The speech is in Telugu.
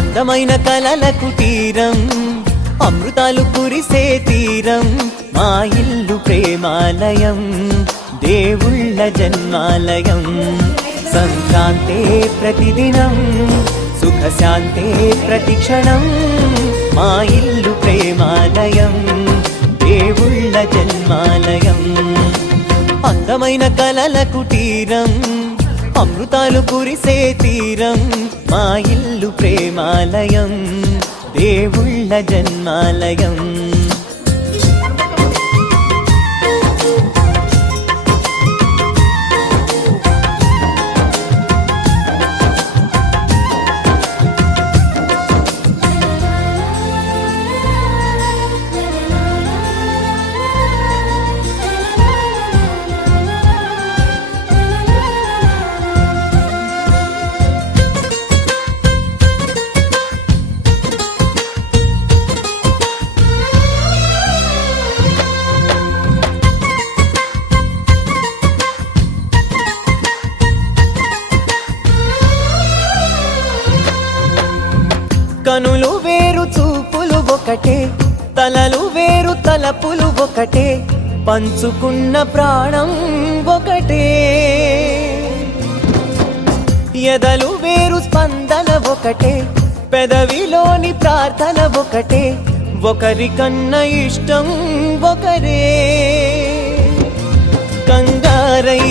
అందమైన కలల కుటీరం, అమృతాలు కురిసే తీరం, మా ఇల్లు ప్రేమాలయం, దేవుళ్ళ జన్మాలయం. సంక్రాంతే ప్రతిదినం, సుఖశాంతే ప్రతిక్షణం, మా ఇల్లు ప్రేమాలయం, దేవుళ్ళ జన్మాలయం. అందమైన కలల కుటీరం, అమృతాలు కురిసే తీరం, మా ఇల్లు ప్రేమాలయం, దేవుళ్ళ జన్మాలయం. కనులు వేరు చూపులు ఒకటే, తలలు వేరు తలపులు ఒకటే, పంచుకున్న ప్రాణం ఒకటే. ఎదలు వేరు స్పందన ఒకటే, పెదవిలోని ప్రార్థన ఒకటే, ఒకరికన్నా ఇష్టం ఒకరే. కంగారై